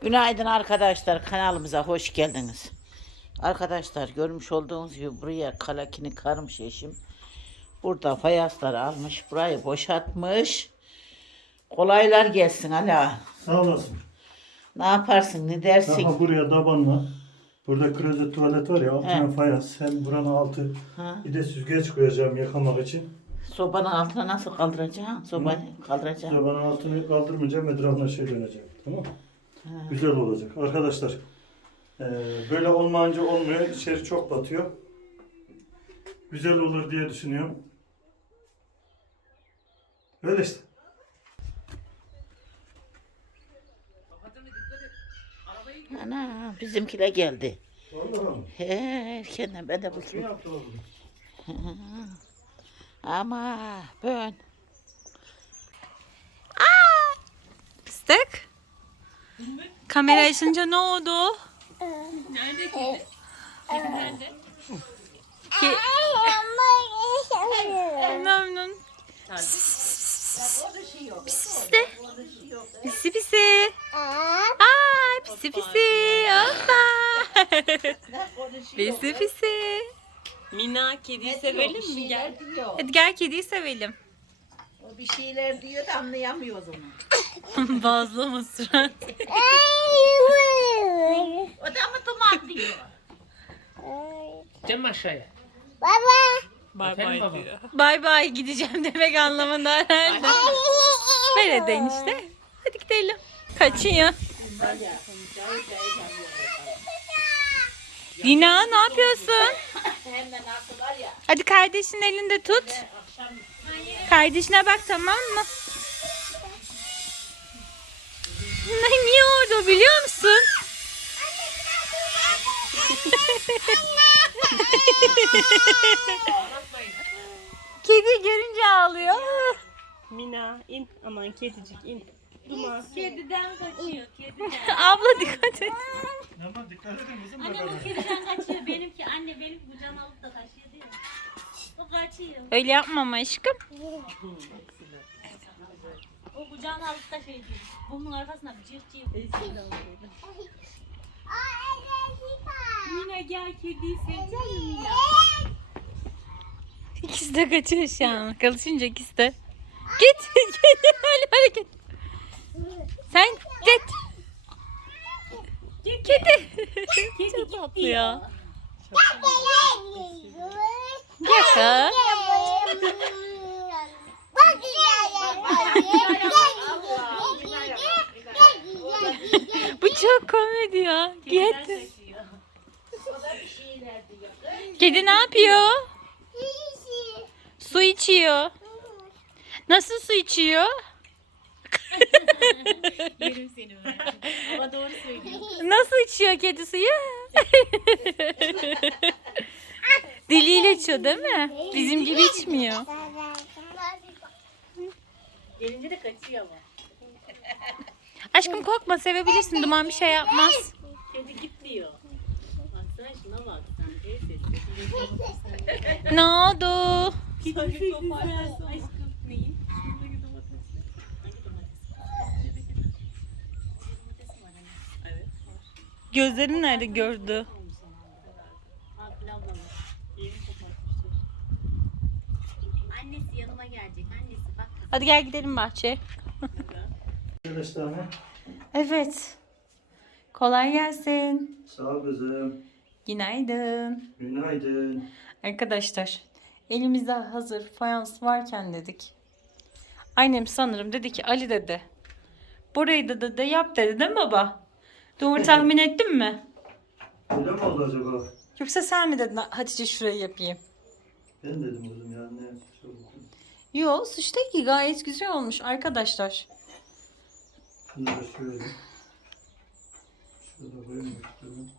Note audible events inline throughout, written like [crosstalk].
Günaydın arkadaşlar kanalımıza hoş geldiniz. Arkadaşlar görmüş olduğunuz gibi buraya kalakini karmış eşim. Burada fayansları almış burayı boşaltmış. Kolaylar gelsin hala. Sağ olasın. Ne yaparsın ne dersin? Daha buraya tabanla. Burada klozet tuvalet var ya altına He. fayans. Hem buranın altı. Ha? Bir de süzgeç koyacağım yıkamak için. Sobanın altına nasıl kaldıracaksın? Sobayı kaldıracaksın. Sobanın altını kaldırmayacağım. Etrafına şey dönecek. Tamam Güzel olacak. Arkadaşlar eee, böyle olmayınca olmuyor. İçeri çok batıyor. Güzel olur diye düşünüyorum. Öyle işte. Ana bizimkiler geldi. Allah'ım. He, erkenden ben de yaptı oğlum? [laughs] Ama ben Fıstık. Kamera açınca ne oldu? Nerede kedi? Kedi nerede? Ki... Memnun. Pisi de. Pisi pisi. Aa, pisi pisi. Hoppa. Pisi pisi. Mina kediyi sevelim mi? Gel. Hadi gel kediyi sevelim. O bir şeyler diyor da anlayamıyoruz onu. [laughs] Bazlı mı surat? O da mı duman diyor? Gideceğim mi aşağıya? Bay Efendim baba? diyor. Bay bay gideceğim demek anlamında herhalde. Ver hadi enişte. Hadi gidelim. Kaçıyor. Dina ne yapıyorsun? Hadi kardeşin elinde tut. Kardeşine bak tamam mı? Ne, niye orada biliyor musun? [laughs] Kedi görünce ağlıyor. Mina in. Aman kedicik in. Duman. Kediden kaçıyor, kediden. [laughs] Abla dikkat et. Aman dikkat edin kızım. Anne bu kediden kaçıyor. Benimki anne benim kucağına alıp da kaçıyor değil mi? O kaçıyor. Öyle yapma ama aşkım. [laughs] O kucağına alıp da şey diyor. Bunun arkasına bir cırt cırt. Mina gel kediyi sevecek mi Mina? İkisi de kaçıyor şu an. Kalışınca ikisi de. Git. Git. Öyle hareket. Sen git. Kedi. Çok tatlı ya. Yaka. Bu çok komedi ya. Kaçıyor. Kedi ne yapıyor? Su içiyor. Nasıl su içiyor? Yerim seni ben. Ama doğru söylüyor. Nasıl içiyor kedi suyu? Diliyle içiyor değil mi? Bizim gibi içmiyor. Gelince de kaçıyor ama. Aşkım korkma sevebilirsin. Duman bir şey yapmaz. Kedi git diyor. Baksana şuna bak sen. El sesi. Ne oldu? Kedi kopartırsın. Aşkım neyi? Şuradaki domates. Hangi domates? Şuradaki domates mi var hani? Evet var. Gözlerin nerede gördü? Hadi gel gidelim bahçeye. Ha? Evet. Kolay gelsin. Sağ ol kızım. Günaydın. Günaydın. Arkadaşlar elimizde hazır fayans varken dedik. Annem sanırım dedi ki Ali dedi. Burayı da dedi yap dedi değil mi baba? Doğru tahmin ettin mi? Öyle mi oldu acaba? Yoksa sen mi dedin Hatice şurayı yapayım? Ben dedim kızım ya ne oldu. Yo değil ki gayet güzel olmuş arkadaşlar. Şunu da şöyle. Şurada koyayım istiyorum.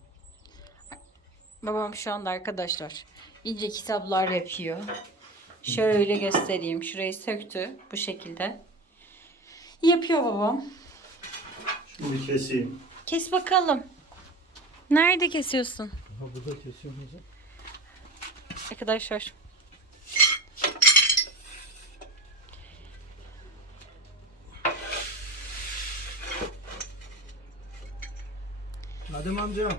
Babam şu anda arkadaşlar iyice kitaplar yapıyor. Şöyle göstereyim. Şurayı söktü bu şekilde. Yapıyor babam. Bir keseyim. Kes bakalım. Nerede kesiyorsun? Ha burada kesiyorum kızım. Arkadaşlar. Adem amca.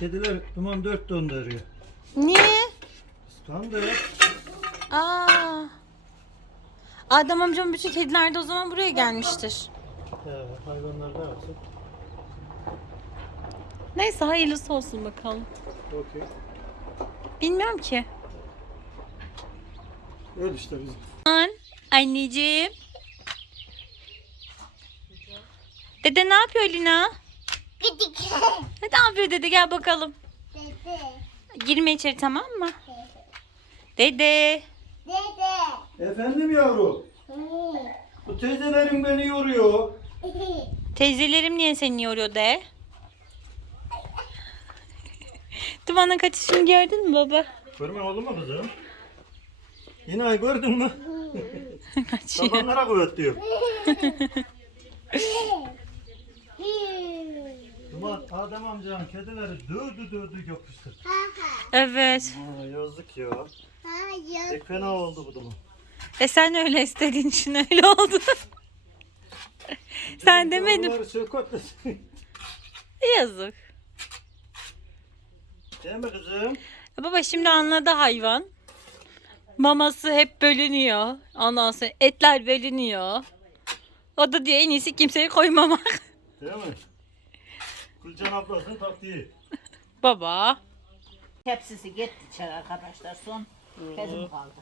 Kediler duman dört döndürüyor. Niye? Kıskandı. Aa. Adem amcam bütün kediler de o zaman buraya gelmiştir. He, hayvanlar da yapsın. Neyse hayırlısı olsun bakalım. Okey. Bilmiyorum ki. Öyle işte bizim. An, anneciğim. Dede ne yapıyor Lina? Ne yapıyor dede gel bakalım. Girme içeri tamam mı? Dede. Efendim yavru. Bu teyzelerin beni yoruyor. [laughs] Teyzelerim niye seni yoruyor de? Dumanın kaçışını gördün mü baba? Görme oldu mu kızım? Yine ay gördün mü? [laughs] Kaçıyor. Tabanlara koyut diyor. [laughs] Duman Adem amcanın kedileri dövdü dövdü yapıştır. Evet. Aa, yazık ya. Pek fena oldu bu duman. E sen öyle istediğin için öyle oldu. [laughs] sen demedin. Sökotlesin. Yazık. Değil mi kızım? E Baba şimdi anladı hayvan. Maması hep bölünüyor. Ondan sonra etler bölünüyor. O da diyor en iyisi kimseyi koymamak. Değil mi? Gülcan ablasının taktiği. [laughs] Baba. Hepsisi gitti içeri arkadaşlar. Son kezim kaldı.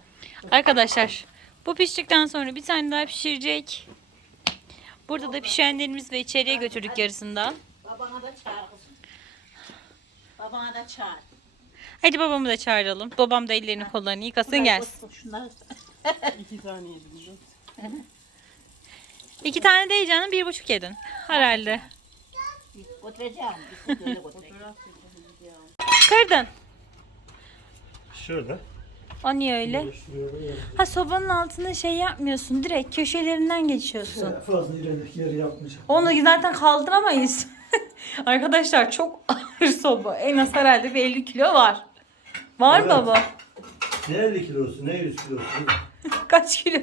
Arkadaşlar bu piştikten sonra bir tane daha pişirecek. Burada da pişenlerimiz ve içeriye götürdük yarısından. Babana da çağır kızım. Babana da çağır. Hadi babamı da çağıralım. Babam da ellerini kollarını yıkasın gelsin. [laughs] İki tane yedim. İki tane değil canım bir buçuk yedin. Herhalde. Götüreceğim. Bir kutu öyle götüreceğim. Kırdın. Şöyle. O niye öyle? Ha sobanın altına şey yapmıyorsun. Direkt köşelerinden geçiyorsun. Fazla ileri yer yapmayacağım. Onu zaten kaldıramayız. [laughs] Arkadaşlar çok ağır soba. En az herhalde bir 50 kilo var. Var Evet. baba. Ne 50 kilosu ne 100 kilosu. [laughs] Kaç kilo?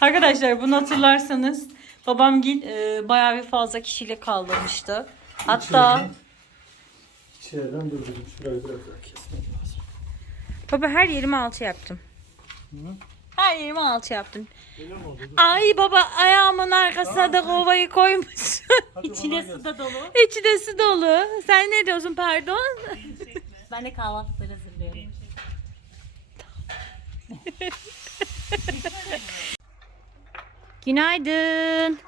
Arkadaşlar bunu hatırlarsanız babam gil e, bayağı bir fazla kişiyle kaldırmıştı. Hatta İçeriden- durdurdum. Şurayı biraz daha kesmem lazım. baba her yerime alçı yaptım. Hı? Her yerime alçı yaptım. Öyle mi oldu? Ay baba ayağımın arkasına da kovayı koymuşsun. Hadi İçine kolay su da dolu. İçi de su dolu. Sen ne diyorsun pardon? Ben de kahvaltıları hazırlıyorum. Günaydın.